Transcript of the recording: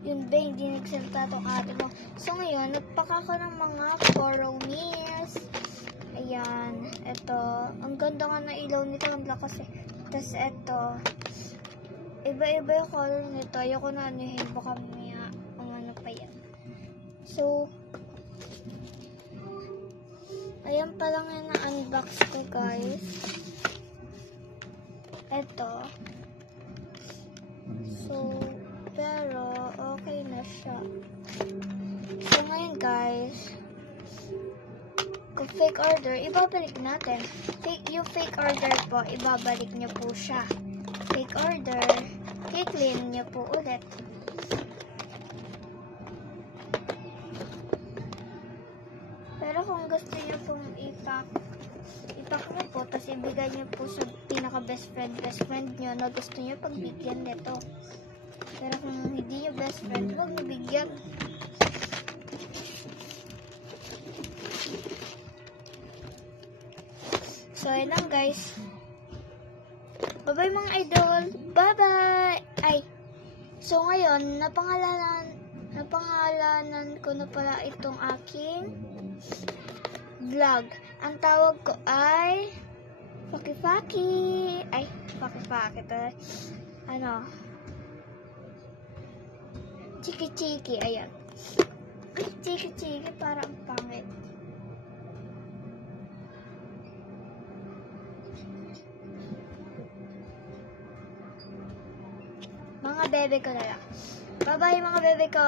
Yun ba, hindi nagsalita tong ate mo. So ngayon, nagpaka ko ng mga coral meals. Ayan, ito. Ang ganda nga ng ilaw nito, ang lakas eh. Tapos ito, iba-iba yung color nito. Ayoko na anuhin, baka mamaya ang ano pa yan. So, ayan pa lang yan na unbox ko, guys. Ito. So, pero okay na siya. So ngayon, guys, kung fake order, ibabalik natin. Yung fake order po, ibabalik niyo po siya. Fake order, i-clean niyo po ulit. Pero kung gusto niyo pong ipack niyo po, tapos ibigay niyo po sa pinaka best friend niyo na gusto niyo pagbigyan nito. Pero kung hindi niyo best friend, huwag niyo bigyan. So, ayun lang, guys. Bye-bye, mga idol. Bye-bye! Ay, so ngayon, napangalanan ko na pala itong aking vlog. Ang tawag ko ay Faki-Faki. Ay, Faki-Faki. Ano? Chiki-chiki. Ayan. Chiki-chiki, parang pangit. Mga bebe ko na lang. Bye-bye, mga bebe ko.